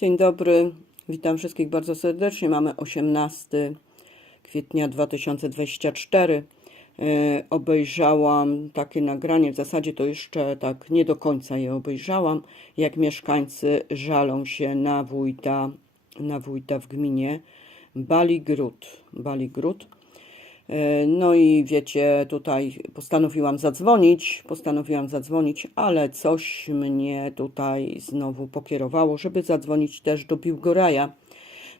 Dzień dobry, witam wszystkich bardzo serdecznie. Mamy 18 kwietnia 2024. E, Obejrzałam takie nagranie, w zasadzie to jeszcze tak nie do końca je obejrzałam, jak mieszkańcy żalą się na wójta, na wójta w gminie Baligród. Baligród. No i wiecie, tutaj postanowiłam zadzwonić, postanowiłam zadzwonić, ale coś mnie tutaj znowu pokierowało, żeby zadzwonić też do Biłgoraja.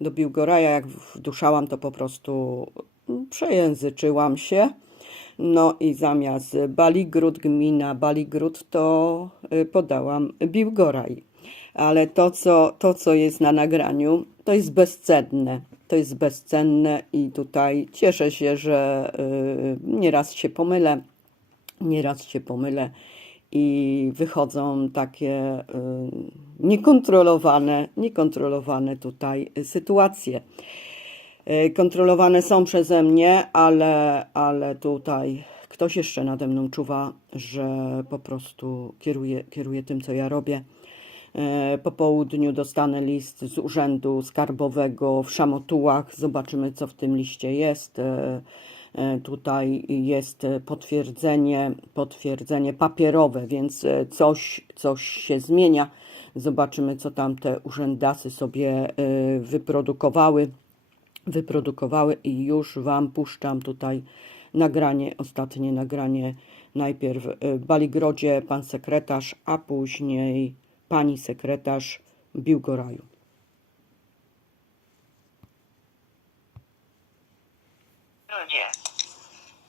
Do Biłgoraja, jak wduszałam, to po prostu przejęzyczyłam się. No i zamiast Baligród, gmina Baligród, to y, podałam Biłgoraj. Ale to co, to, co jest na nagraniu, to jest bezcenne. To jest bezcenne i tutaj cieszę się, że y, nieraz się pomylę, nieraz się pomylę i wychodzą takie y, niekontrolowane, niekontrolowane tutaj sytuacje. Y, Kontrolowane są przeze mnie, ale, ale tutaj ktoś jeszcze nade mną czuwa, że po prostu kieruje, kieruje tym, co ja robię. E, Po południu dostanę list z urzędu skarbowego w Szamotułach. Zobaczymy, co w tym liście jest. E, e, Tutaj jest potwierdzenie, potwierdzenie papierowe, więc coś, coś się zmienia. Zobaczymy, co tam te urzędasy sobie wyprodukowały wyprodukowały i już Wam puszczam tutaj nagranie, ostatnie nagranie. Najpierw w Baligrodzie pan sekretarz, a później pani sekretarz Biłgoraju. Rodzie.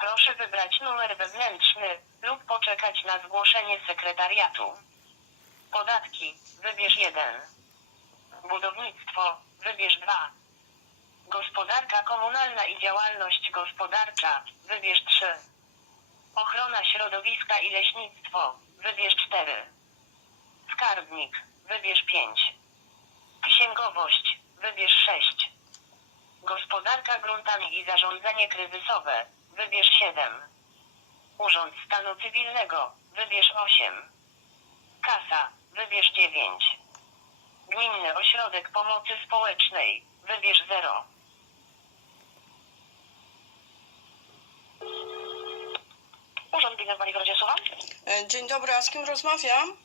Proszę wybrać numer wewnętrzny lub poczekać na zgłoszenie sekretariatu. Podatki, wybierz 1. Budownictwo, wybierz 2. Gospodarka komunalna i działalność gospodarcza, wybierz 3. Ochrona środowiska i leśnictwo, wybierz 4. Skarbnik, wybierz 5. Księgowość, wybierz 6. Gospodarka gruntami i zarządzanie kryzysowe, wybierz 7. Urząd Stanu Cywilnego, wybierz 8. Kasa, wybierz 9. Gminny Ośrodek Pomocy Społecznej, wybierz 0. Urząd Gminy w Maligrodzie, słucham? E, Dzień dobry, a z kim rozmawiam?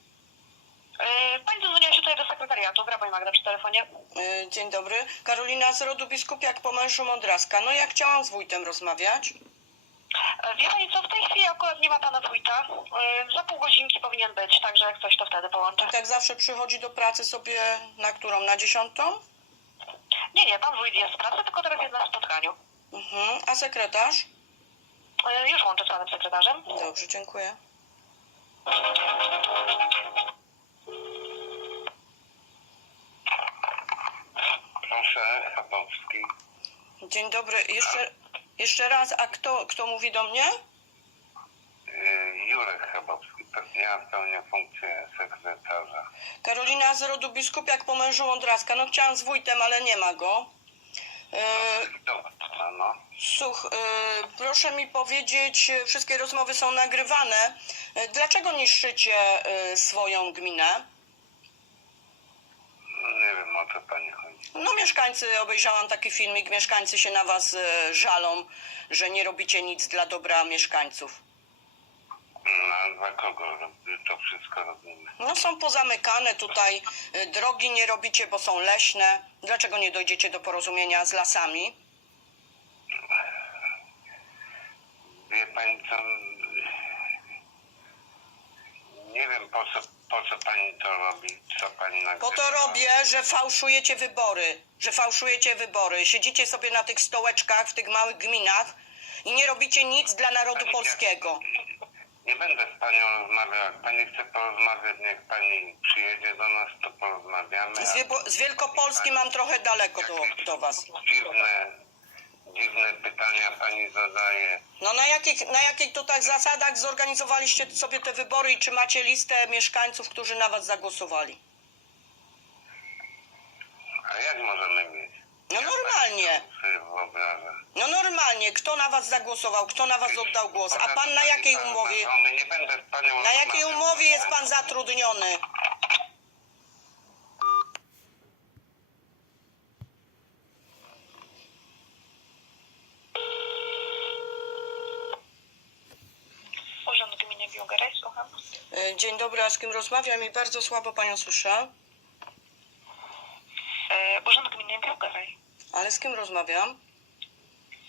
Yy, pani dzwoniła się tutaj do sekretariatu, gra pani Magda przy telefonie. E, Dzień dobry. Karolina z rodu biskupiak po mężu Mądraska. No ja chciałam z wójtem rozmawiać. E, Wie pani co, w tej chwili akurat nie ma pana wójta. Za pół godzinki powinien być, także jak coś to wtedy połączę. Tak zawsze przychodzi do pracy sobie na którą? Na dziesiątą? Nie, nie, pan wójt jest w pracy, tylko teraz jest na spotkaniu. Mhm. A sekretarz? Już łączę z panem sekretarzem. Dobrze, dziękuję. Proszę, Chabowski. Dzień dobry. Jeszcze, jeszcze raz, a kto, kto mówi do mnie? Y, Jurek Chabowski. Pewnie ja pełnię funkcję sekretarza. Karolina z rodu biskupiak po mężu Łądraska. No chciałam z wójtem, ale nie ma go. E, Dobra, no. Słuch, e, proszę mi powiedzieć, wszystkie rozmowy są nagrywane. Dlaczego niszczycie swoją gminę? Nie wiem o co pani chodzi. No mieszkańcy, obejrzałam taki filmik, mieszkańcy się na was e, żalą, że nie robicie nic dla dobra mieszkańców. No, a dla kogo rob- to wszystko robimy? No są pozamykane tutaj, e, drogi nie robicie, bo są leśne. Dlaczego nie dojdziecie do porozumienia z lasami? Wie pani co? Nie wiem po co, po co pani to robi, co pani nagrywa. Po to robię, że fałszujecie wybory, że fałszujecie wybory. Siedzicie sobie na tych stołeczkach w tych małych gminach i nie robicie nic dla narodu Pani- polskiego. Nie będę z panią rozmawiał. Jak pani chce porozmawiać, niech pani przyjedzie do nas, to porozmawiamy. Z, z Wielkopolski mam trochę daleko do, do was. Dziwne, dziwne pytania pani zadaje. No na jakich, na jakich tutaj zasadach zorganizowaliście sobie te wybory i czy macie listę mieszkańców, którzy na was zagłosowali? A jak możemy mieć? No normalnie. Sobie wyobrażę. No normalnie. Kto na was zagłosował? Kto na was oddał głos? A pan na jakiej umowie? Nie będę z panią Na jakiej rozmawiał. umowie jest pan zatrudniony? Dzień dobry, a z kim rozmawiam i bardzo słabo panią słyszę. E, Urząd Gminy Białgoraj. Ale z kim rozmawiam?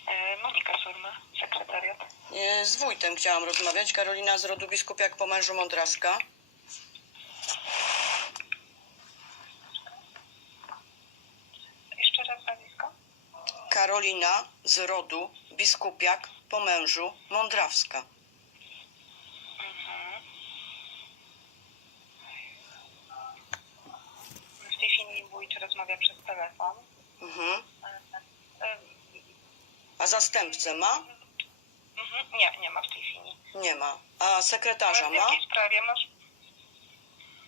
E, Monika Surma, sekretariat. E, Z wójtem chciałam rozmawiać. Karolina z rodu biskupiak po mężu Mądraska. Jeszcze raz nazwisko? Karolina z rodu biskupiak po mężu Mądrawska. W tej chwili wójt rozmawia przez telefon. Mhm. E, A zastępcę ma? mhm, Nie, nie ma w tej chwili. Nie ma. A sekretarza W ma? jakiej sprawie masz?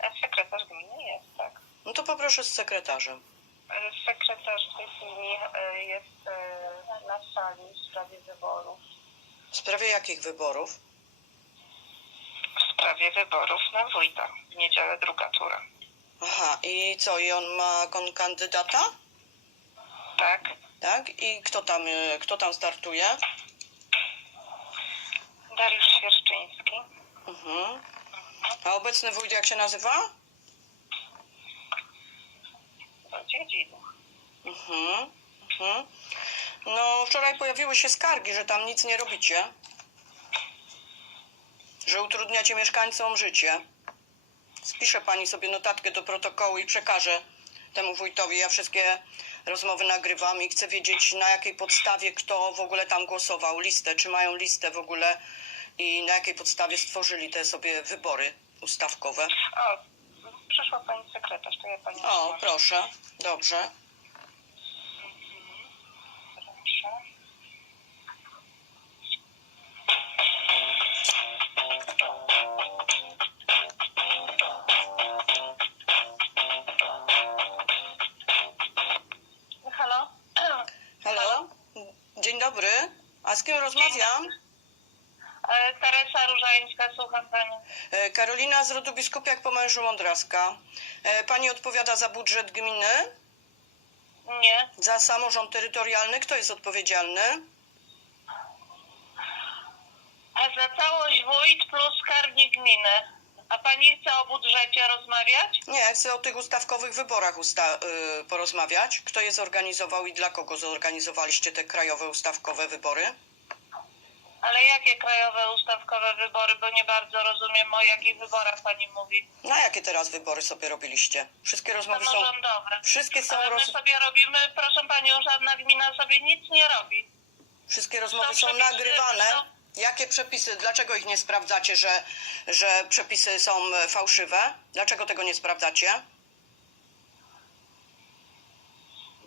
E, Sekretarz gminy jest, tak. No to poproszę z sekretarzem. E, Sekretarz w tej chwili e, jest e, na sali w sprawie wyborów. W sprawie jakich wyborów? W sprawie wyborów na wójta. W niedzielę druga tura. Aha, i co? I on ma kon kandydata? Tak. Tak? I kto tam, e, kto tam startuje? Dariusz Świerszczyński. Mhm. A obecny wójt jak się nazywa? Dziedzinu. Mhm. Mhm. No, wczoraj pojawiły się skargi, że tam nic nie robicie. Że utrudniacie mieszkańcom życie. Spiszę pani sobie notatkę do protokołu i przekażę temu wójtowi. Ja wszystkie rozmowy nagrywam i chcę wiedzieć, na jakiej podstawie kto w ogóle tam głosował. Listę, czy mają listę w ogóle i na jakiej podstawie stworzyli te sobie wybory ustawkowe. O, przyszła pani sekretarz, to ja pani O, proszę. Dobrze. Z kim rozmawiam? E, Teresa Różańska, słucham pani. E, Karolina z rodu biskupiak po mężu Mądraska. E, Pani odpowiada za budżet gminy, Nie. za samorząd terytorialny. Kto jest odpowiedzialny? A za całość wójt plus skarbnik gminy. A pani chce o budżecie rozmawiać? Nie, chcę o tych ustawkowych wyborach usta- y, porozmawiać. Kto je zorganizował i dla kogo zorganizowaliście te krajowe ustawkowe wybory? Ale jakie krajowe ustawkowe wybory? Bo nie bardzo rozumiem o jakich wyborach pani mówi. Na jakie teraz wybory sobie robiliście? Wszystkie rozmowy są... Samorządowe. Wszystkie są, Ale my roz... sobie robimy, proszę panią, żadna gmina sobie nic nie robi. Wszystkie rozmowy są są przepisy, nagrywane. są- Jakie przepisy? Dlaczego ich nie sprawdzacie, że, że przepisy są e, fałszywe? Dlaczego tego nie sprawdzacie?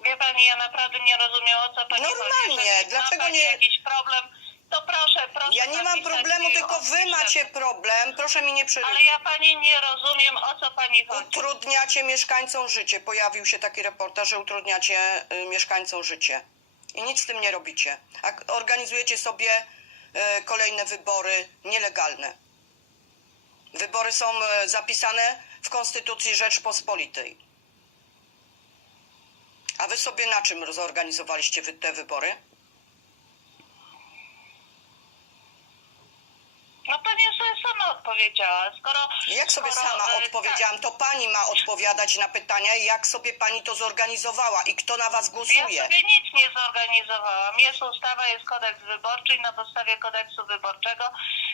Wie pani, ja naprawdę nie rozumiem o co pani Normalnie, chodzi. Jeżeli dlaczego nie- jakiś problem, to proszę, proszę Ja nie mam problemu, tylko wy macie problem. Proszę mi nie Ale przerywać. ja pani nie rozumiem o co pani chodzi. Utrudniacie mieszkańcom życie. Pojawił się taki reportaż, że utrudniacie y, mieszkańcom życie. I nic z tym nie robicie. A organizujecie sobie y, kolejne wybory nielegalne. Wybory są y, zapisane w Konstytucji Rzeczpospolitej. A wy sobie na czym zorganizowaliście wy- te wybory? No pani sobie sama odpowiedziała. Skoro, Jak sobie skoro, sama e, odpowiedziałam, to pani ma odpowiadać na pytania, jak sobie pani to zorganizowała i kto na was Ja głosuje. sobie nic nie zorganizowałam. Jest ustawa, jest kodeks wyborczy i na podstawie kodeksu wyborczego,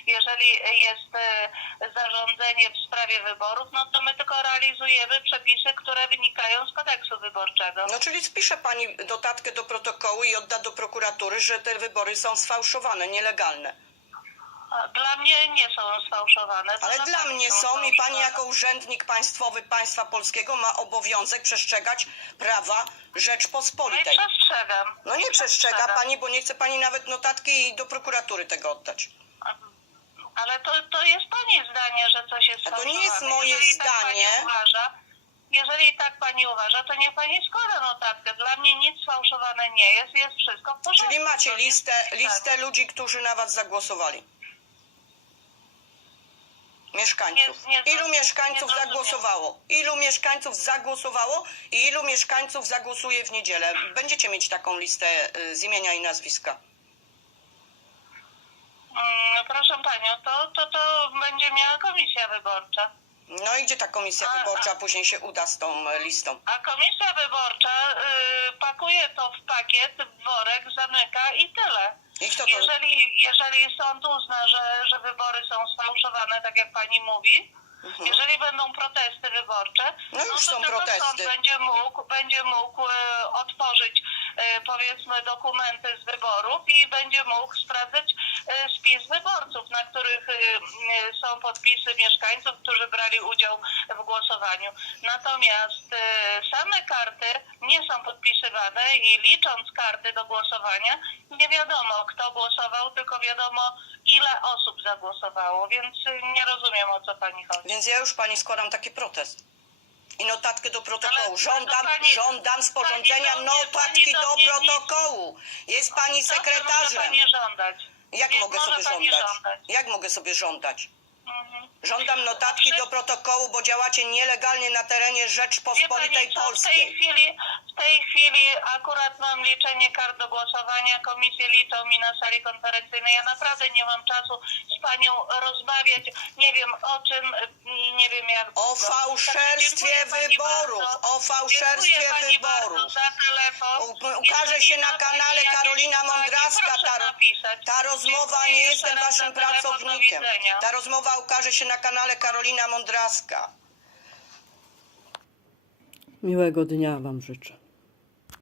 jeżeli jest e, zarządzenie w sprawie wyborów, no to my tylko realizujemy przepisy, które wynikają z kodeksu wyborczego. No czyli spisze pani notatkę do protokołu i odda do prokuratury, że te wybory są sfałszowane, nielegalne. Dla mnie nie są sfałszowane. To Ale na dla pewno mnie są i pani sfałszowane. jako urzędnik państwowy państwa polskiego ma obowiązek przestrzegać prawa No i Rzeczpospolitej. przestrzegam. No nie przestrzega Przestrzegam. pani, bo nie chce pani nawet notatki i do prokuratury tego oddać. Ale to, to jest pani zdanie, że coś jest A to nie sfałszowane. jest moje jeżeli Tak zdanie. pani uważa, jeżeli tak pani uważa, to niech pani składa notatkę. Dla mnie nic sfałszowane nie jest, jest wszystko w porządku. Czyli macie To jest- listę, listę ludzi, którzy na was zagłosowali. Mieszkańców. Nie- nie Ilu mieszkańców nie zrozumiem. zagłosowało? Ilu mieszkańców zagłosowało i ilu mieszkańców zagłosuje w niedzielę? Będziecie mieć taką listę y, z imienia i nazwiska. Mm, proszę panią, to, to, to będzie miała komisja wyborcza. No i gdzie ta komisja A, wyborcza później się uda z tą e, listą? A komisja wyborcza y, pakuje to w pakiet, w worek, zamyka i tyle. I kto to... Jeżeli, jeżeli sąd uzna, że, że wybory są sfałszowane, tak jak pani mówi, jeżeli będą protesty wyborcze, Mhm. No już to są protesty. sąd będzie mógł, będzie mógł e, otworzyć powiedzmy dokumenty z wyborów i będzie mógł sprawdzać e, spis wyborców, na których m, są podpisy mieszkańców, którzy brali udział w głosowaniu. Natomiast same karty nie są podpisywane i licząc karty do głosowania, nie wiadomo kto głosował, tylko wiadomo ile osób zagłosowało, więc nie rozumiem o co pani chodzi. Więc ja już pani składam taki protest. I notatkę do protokołu. Ale Żądam, pani- żądam sporządzenia pani notatki pani do protokołu. Jest pani Dobrze, Może sekretarzem. pani żądać. Jak Więc mogę może sobie pani żądać? Jak mogę sobie żądać? Mhm. Żądam notatki do protokołu, bo działacie nielegalnie na terenie Wie Rzeczpospolitej pani co, w tej Polskiej. chwili, w tej chwili akurat mam liczenie kart do głosowania, komisje liczą mi na sali konferencyjnej. Ja naprawdę nie mam czasu z panią rozmawiać, nie wiem o czym i nie wiem jak O długo. fałszerstwie Także dziękuję pani wyborów, bardzo. o fałszerstwie Dziękuję pani wyborów. za telefon. U- ukaże się na kanale Karolina proszę Ta, ta rozmowa, Dziękuję nie jestem waszym pracownikiem. Ta rozmowa ukaże się na kanale Karolina Mądraska. Miłego dnia Wam życzę.